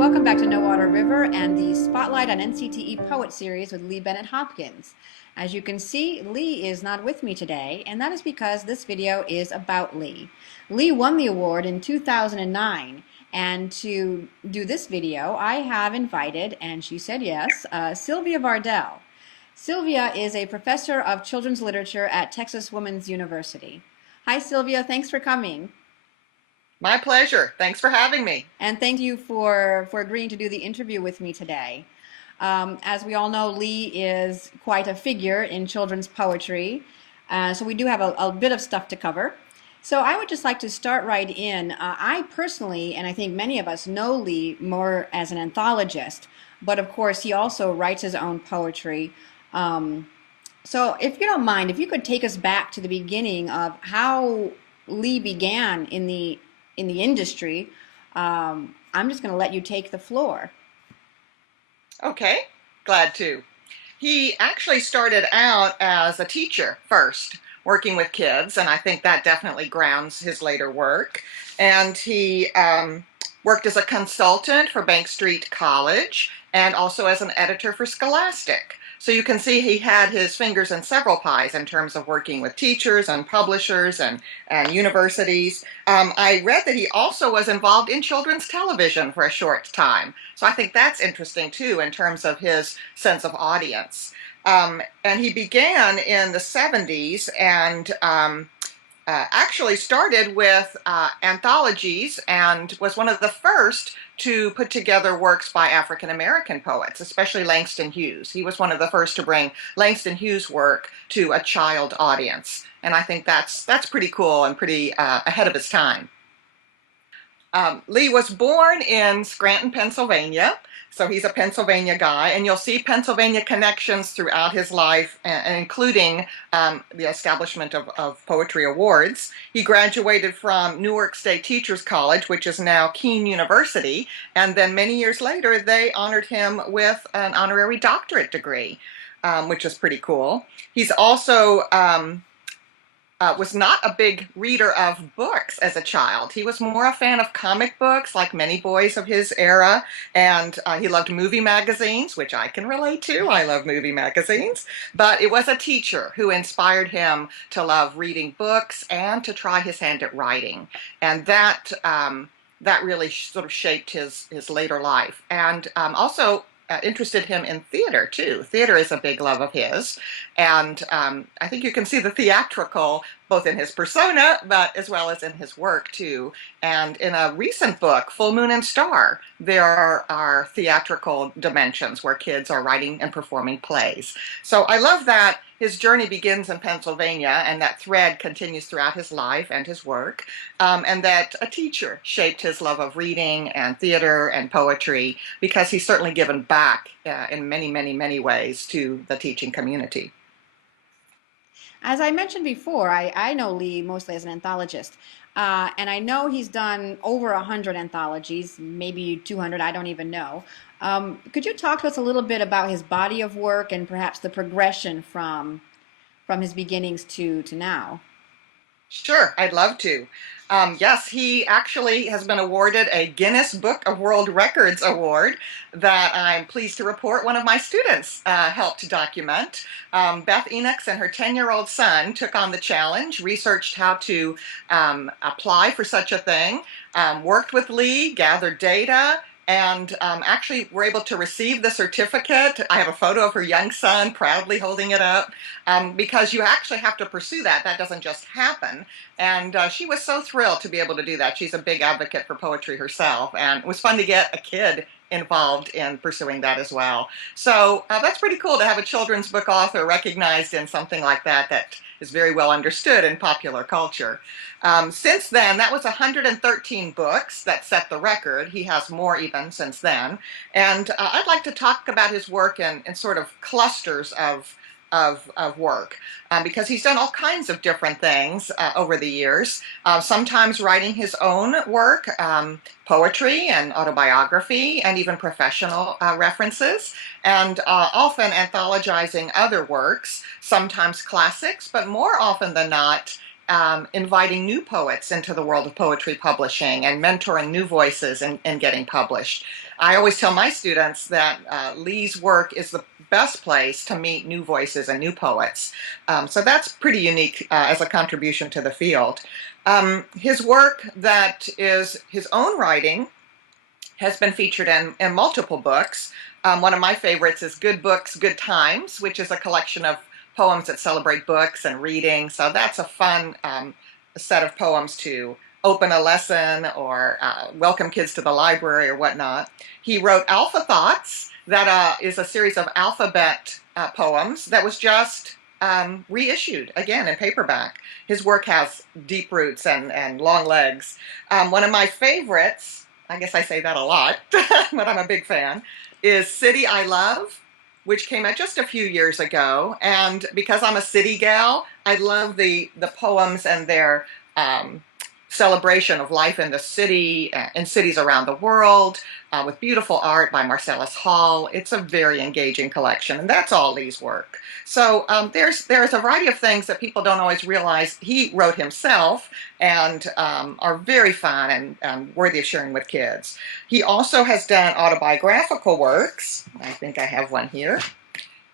welcome back to No Water River and the Spotlight on NCTE Poet series with Lee Bennett Hopkins. As you can see, Lee is not with me today, and that is because this video is about Lee. Lee won the award in 2009, and to do this video, I have invited, and she said yes, Sylvia Vardell. Sylvia is a professor of children's literature at Texas Women's University. Hi, Sylvia. Thanks for coming. My pleasure. Thanks for having me. And thank you for agreeing to do the interview with me today. As we all know, Lee is quite a figure in children's poetry, so we do have a bit of stuff to cover. So I would just like to start right in. I personally, and I think many of us, know Lee more as an anthologist, but of course he also writes his own poetry. So if you don't mind, if you could take us back to the beginning of how Lee began in the industry, I'm just going to let you take the floor. Okay, glad to. He actually started out as a teacher first, working with kids, and I think that definitely grounds his later work. And he worked as a consultant for Bank Street College and also as an editor for Scholastic. So you can see he had his fingers in several pies in terms of working with teachers and publishers and universities. I read that he also was involved in children's television for a short time. So I think that's interesting too in terms of his sense of audience. And he began in the 70s and actually started with anthologies and was one of the first to put together works by African American poets, especially Langston Hughes. He was one of the first to bring Langston Hughes' work to a child audience, and I think that's pretty cool and pretty ahead of his time. Lee was born in Scranton, Pennsylvania, so he's a Pennsylvania guy, and you'll see Pennsylvania connections throughout his life, including the establishment of poetry awards. He graduated from Newark State Teachers College, which is now Keene University, and then many years later they honored him with an honorary doctorate degree, which is pretty cool. He's also was not a big reader of books as a child. He was more a fan of comic books, like many boys of his era, and he loved movie magazines, which I can relate to. I love movie magazines. But it was a teacher who inspired him to love reading books and to try his hand at writing. And that really sort of shaped his later life. And also interested him in theater too. Theater is a big love of his, and I think you can see the theatrical both in his persona, but as well as in his work too. And in a recent book, Full Moon and Star, there are theatrical dimensions where kids are writing and performing plays. So I love that his journey begins in Pennsylvania, and that thread continues throughout his life and his work, and that a teacher shaped his love of reading and theater and poetry, because he's certainly given back in many, many, many ways to the teaching community. As I mentioned before, I know Lee mostly as an anthologist, and I know he's done over 100 anthologies, maybe 200, I don't even know. Could you talk to us a little bit about his body of work and perhaps the progression from his beginnings to now? Sure, I'd love to. Yes, he actually has been awarded a Guinness Book of World Records award that I'm pleased to report one of my students helped to document. Beth Enochs and her 10-year-old son took on the challenge, researched how to apply for such a thing, worked with Lee, gathered data, and actually were able to receive the certificate. I have a photo of her young son proudly holding it up, because you actually have to pursue that. That doesn't just happen. And she was so thrilled to be able to do that. She's a big advocate for poetry herself, and it was fun to get a kid involved in pursuing that as well. So that's pretty cool to have a children's book author recognized in something like that is very well understood in popular culture. Since then, that was 113 books that set the record. He has more even since then. And I'd like to talk about his work in sort of clusters of work, because he's done all kinds of different things over the years, sometimes writing his own work, poetry and autobiography, and even professional references, and often anthologizing other works, sometimes classics, but more often than not inviting new poets into the world of poetry publishing and mentoring new voices and getting published. I always tell my students that Lee's work is the best place to meet new voices and new poets. So that's pretty unique as a contribution to the field. His work that is his own writing has been featured in multiple books. One of my favorites is Good Books, Good Times, which is a collection of poems that celebrate books and reading. So that's a fun set of poems to open a lesson or welcome kids to the library or whatnot. He wrote Alpha Thoughts, that is a series of alphabet poems that was just reissued again in paperback. His work has deep roots and long legs. One of my favorites, I guess I say that a lot, but I'm a big fan, is City I Love, which came out just a few years ago. And because I'm a city gal, I love the poems and their celebration of life in the city, in cities around the world, with beautiful art by Marcellus Hall. It's a very engaging collection, and that's all Lee's work. So there's a variety of things that people don't always realize he wrote himself and are very fun and worthy of sharing with kids. He also has done autobiographical works. I think I have one here.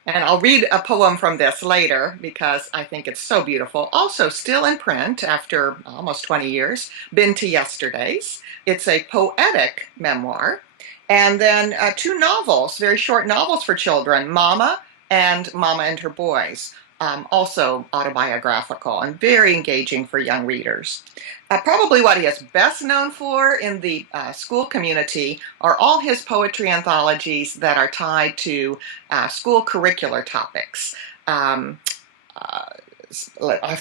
And I'll read a poem from this later because I think it's so beautiful. Also still in print after almost 20 years, Been to Yesterdays. It's a poetic memoir. And then two novels, very short novels for children, Mama and Mama and Her Boys. Also autobiographical and very engaging for young readers. Probably what he is best known for in the school community are all his poetry anthologies that are tied to school curricular topics.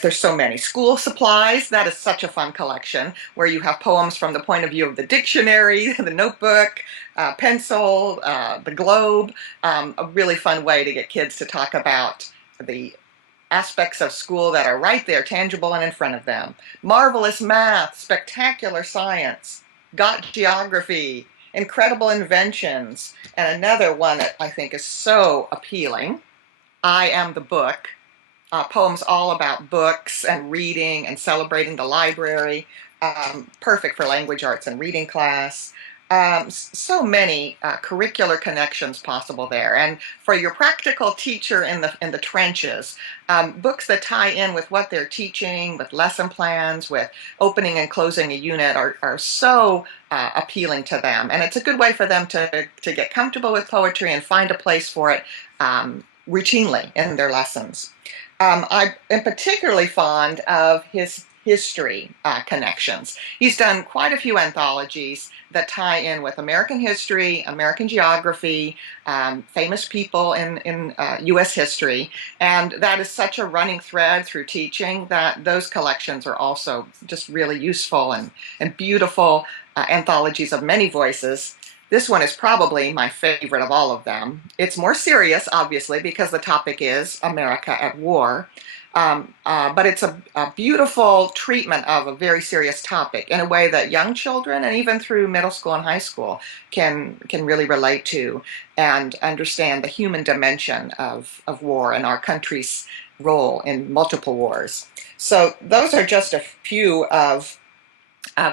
There's so many. School Supplies, that is such a fun collection where you have poems from the point of view of the dictionary, the notebook, pencil, the globe. A really fun way to get kids to talk about the aspects of school that are right there, tangible and in front of them. Marvelous Math, Spectacular Science, Got Geography, Incredible Inventions, and another one that I think is so appealing, I Am the Book. Poems all about books and reading and celebrating the library. Perfect for language arts and reading class. So many curricular connections possible there. And for your practical teacher in the trenches, books that tie in with what they're teaching, with lesson plans, with opening and closing a unit are so appealing to them. And it's a good way for them to get comfortable with poetry and find a place for it routinely in their lessons. I am particularly fond of his history connections. He's done quite a few anthologies that tie in with American history, American geography, famous people in U.S. history, and that is such a running thread through teaching that those collections are also just really useful and beautiful anthologies of many voices. This one is probably my favorite of all of them. It's more serious, obviously, because the topic is America at War. But it's a beautiful treatment of a very serious topic in a way that young children and even through middle school and high school can really relate to and understand the human dimension of war and our country's role in multiple wars. So those are just a few of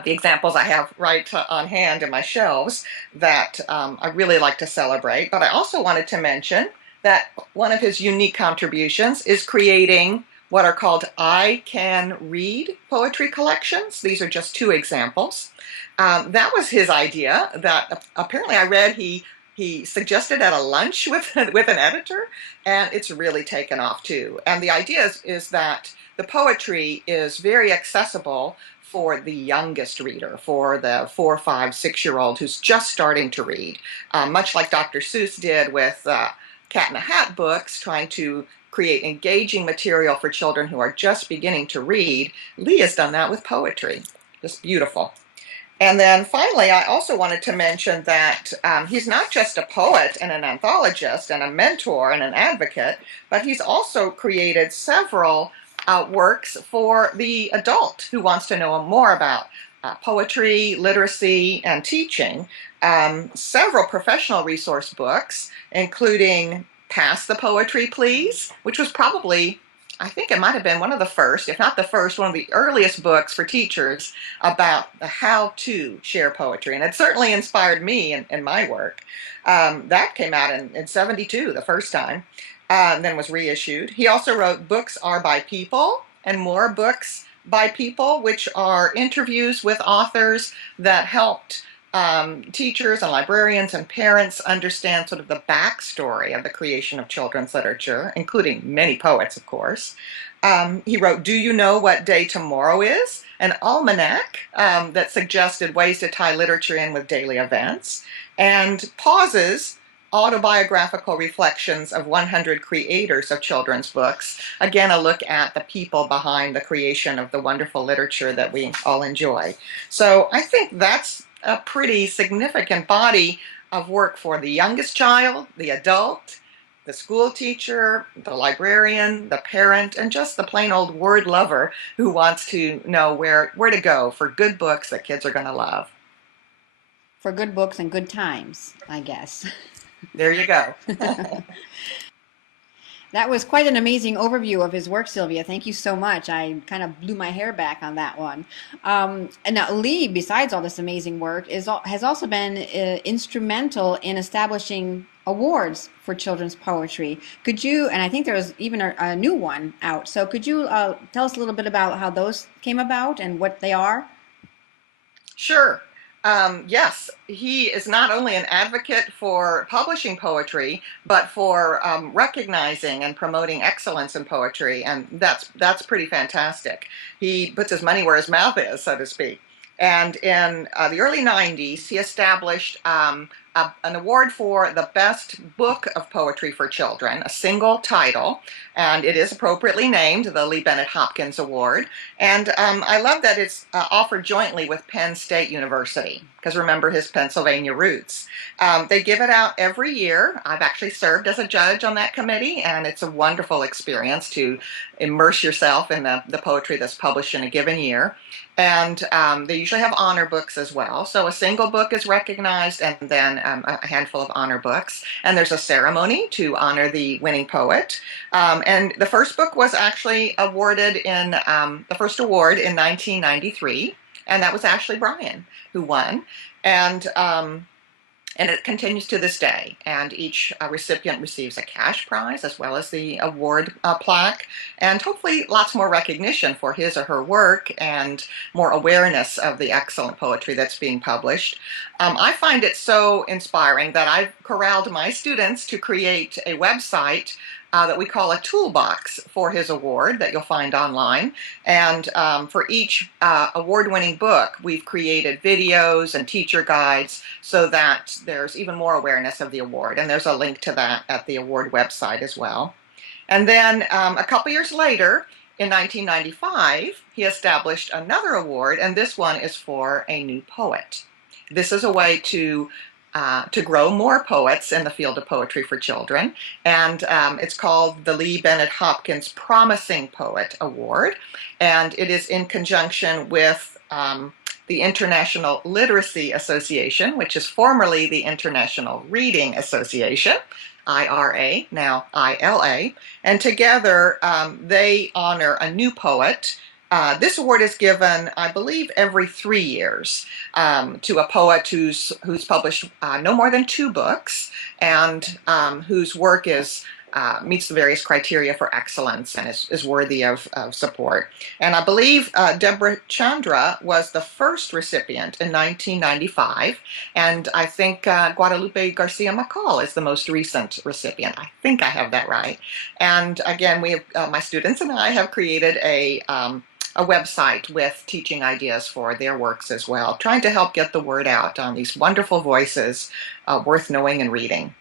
the examples I have right on hand in my shelves that I really like to celebrate. But I also wanted to mention that one of his unique contributions is creating what are called I Can Read poetry collections. These are just two examples. That was his idea that apparently I read he suggested at a lunch with an editor, and it's really taken off too. And the idea is that the poetry is very accessible for the youngest reader, for the 4, 5, 6-year-old who's just starting to read, much like Dr. Seuss did with Cat in a Hat books, trying to create engaging material for children who are just beginning to read. Lee has done that with poetry. Just beautiful. And then finally, I also wanted to mention that he's not just a poet and an anthologist and a mentor and an advocate, but he's also created several works for the adult who wants to know more about poetry, literacy, and teaching. Several professional resource books, including Pass the Poetry, Please, which was probably I think it might have been one of the first, if not the first, one of the earliest books for teachers about the how to share poetry. And it certainly inspired me in my work. That came out in 72 the first time, then was reissued. He also wrote Books Are by People and More Books by People, which are interviews with authors that helped teachers and librarians and parents understand sort of the backstory of the creation of children's literature, including many poets, of course. He wrote Do You Know What Day Tomorrow Is? An almanac that suggested ways to tie literature in with daily events, and Pauses, autobiographical reflections of 100 creators of children's books. Again, a look at the people behind the creation of the wonderful literature that we all enjoy. So I think that's a pretty significant body of work for the youngest child, the adult, the school teacher, the librarian, the parent, and just the plain old word lover who wants to know where to go for good books that kids are going to love. For good books and good times, I guess. There you go. That was quite an amazing overview of his work, Sylvia. Thank you so much. I kind of blew my hair back on that one. And now Lee, besides all this amazing work, has also been instrumental in establishing awards for children's poetry. Could you, and I think there was even a new one out, so could you tell us a little bit about how those came about and what they are? Sure. Yes, he is not only an advocate for publishing poetry, but for recognizing and promoting excellence in poetry, and that's pretty fantastic. He puts his money where his mouth is, so to speak. And in the early 90s, he established an award for the best book of poetry for children, a single title, and it is appropriately named the Lee Bennett Hopkins Award. And I love that it's offered jointly with Penn State University, because remember his Pennsylvania roots. They give it out every year. I've actually served as a judge on that committee, and it's a wonderful experience to immerse yourself in the poetry that's published in a given year. And they usually have honor books as well. So a single book is recognized, and then a handful of honor books. And there's a ceremony to honor the winning poet. And the first book was actually awarded in the first award in 1993, and that was Ashley Bryan who won. And it continues to this day, and each recipient receives a cash prize as well as the award plaque, and hopefully lots more recognition for his or her work and more awareness of the excellent poetry that's being published. I find it so inspiring that I've corralled my students to create a website that we call a toolbox for his award that you'll find online. And for each award-winning book, we've created videos and teacher guides so that there's even more awareness of the award. And there's a link to that at the award website as well. And then a couple years later, in 1995, he established another award, and this one is for a new poet. This is a way to grow more poets in the field of poetry for children, and it's called the Lee Bennett Hopkins Promising Poet Award, and it is in conjunction with the International Literacy Association, which is formerly the International Reading Association, IRA, now ILA, and together they honor a new poet. This award is given, I believe, every 3 years to a poet who's published no more than 2 books and whose work meets the various criteria for excellence and is worthy of support. And I believe Deborah Chandra was the first recipient in 1995, and I think Guadalupe Garcia McCall is the most recent recipient. I think I have that right. And again, we have, my students and I have created a website with teaching ideas for their works as well, trying to help get the word out on these wonderful voices worth knowing and reading.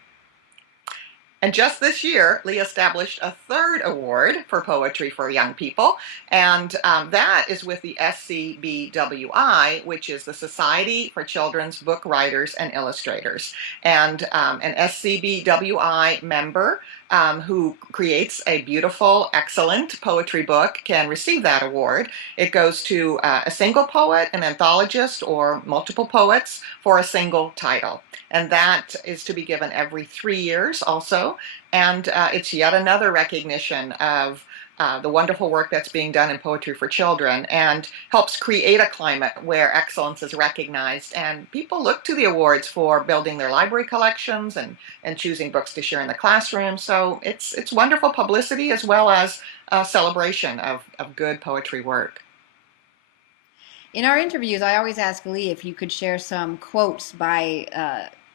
And just this year, Lee established a 3rd award for poetry for young people, and that is with the SCBWI, which is the Society for Children's Book Writers and Illustrators. And an SCBWI member who creates a beautiful, excellent poetry book can receive that award. It goes to a single poet, an anthologist, or multiple poets for a single title. And that is to be given every 3 years also. And it's yet another recognition of the wonderful work that's being done in poetry for children and helps create a climate where excellence is recognized and people look to the awards for building their library collections and choosing books to share in the classroom. So it's wonderful publicity as well as a celebration of good poetry work. In our interviews, I always ask Lee if you could share some quotes by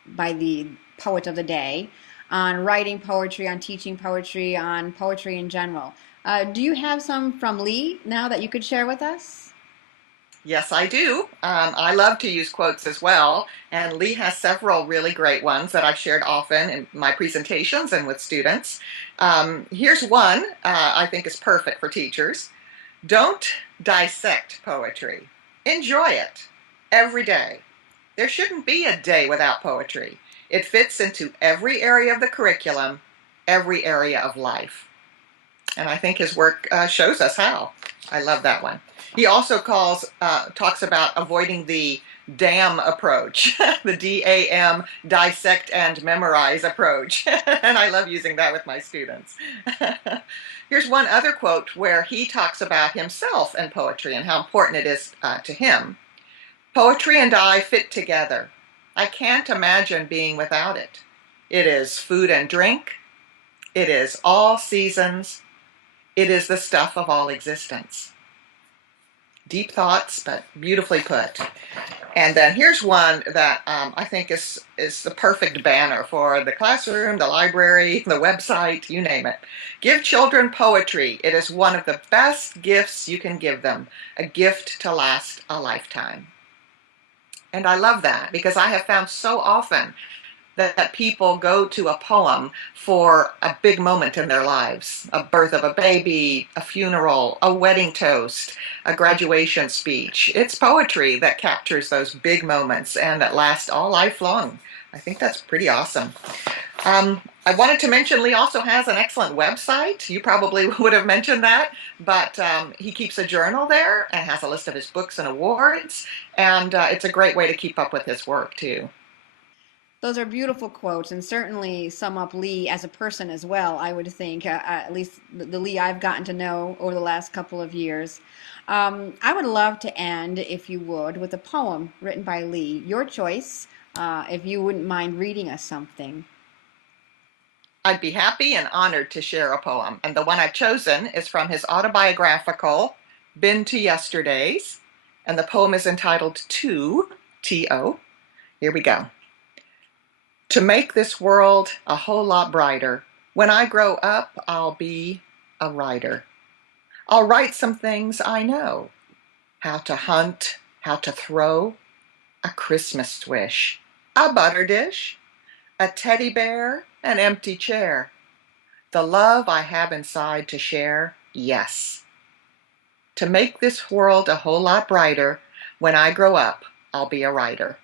the poet of the day on writing poetry, on teaching poetry, on poetry in general. Do you have some from Lee now that you could share with us? Yes, I do. I love to use quotes as well, and Lee has several really great ones that I've shared often in my presentations and with students. Here's one I think is perfect for teachers. Don't dissect poetry. Enjoy it every day. There shouldn't be a day without poetry. It fits into every area of the curriculum, every area of life. And I think his work shows us how. I love that one. He also talks about avoiding the DAM approach, the D-A-M, dissect and memorize approach. And I love using that with my students. Here's one other quote where he talks about himself and poetry and how important it is to him. Poetry and I fit together. I can't imagine being without it. It is food and drink. It is all seasons. It is the stuff of all existence. Deep thoughts, but beautifully put. And then here's one that I think is the perfect banner for the classroom, the library, the website, you name it. Give children poetry. It is one of the best gifts you can give them, a gift to last a lifetime. And I love that because I have found so often that people go to a poem for a big moment in their lives, a birth of a baby, a funeral, a wedding toast, a graduation speech. It's poetry that captures those big moments and that last all life long. I think that's pretty awesome. I wanted to mention Lee also has an excellent website. You probably would have mentioned that, but he keeps a journal there and has a list of his books and awards, and it's a great way to keep up with his work too. Those are beautiful quotes and certainly sum up Lee as a person as well, I would think, at least the Lee I've gotten to know over the last couple of years. I would love to end, if you would, with a poem written by Lee. Your choice, if you wouldn't mind reading us something. I'd be happy and honored to share a poem, and the one I've chosen is from his autobiographical, Been to Yesterdays, and the poem is entitled To, T-O. Here we go. To make this world a whole lot brighter, when I grow up, I'll be a writer. I'll write some things I know. How to hunt, how to throw, a Christmas wish, a butter dish, a teddy bear, an empty chair. The love I have inside to share, yes. To make this world a whole lot brighter, when I grow up, I'll be a writer.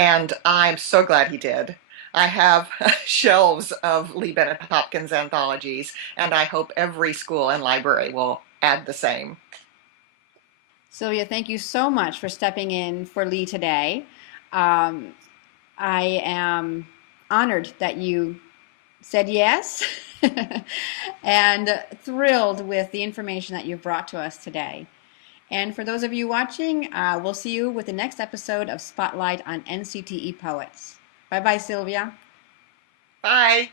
And I'm so glad he did. I have shelves of Lee Bennett Hopkins anthologies, and I hope every school and library will add the same. Sylvia, thank you so much for stepping in for Lee today. I am honored that you said yes and thrilled with the information that you've brought to us today. And for those of you watching, we'll see you with the next episode of Spotlight on NCTE Poets. Bye-bye, Sylvia. Bye.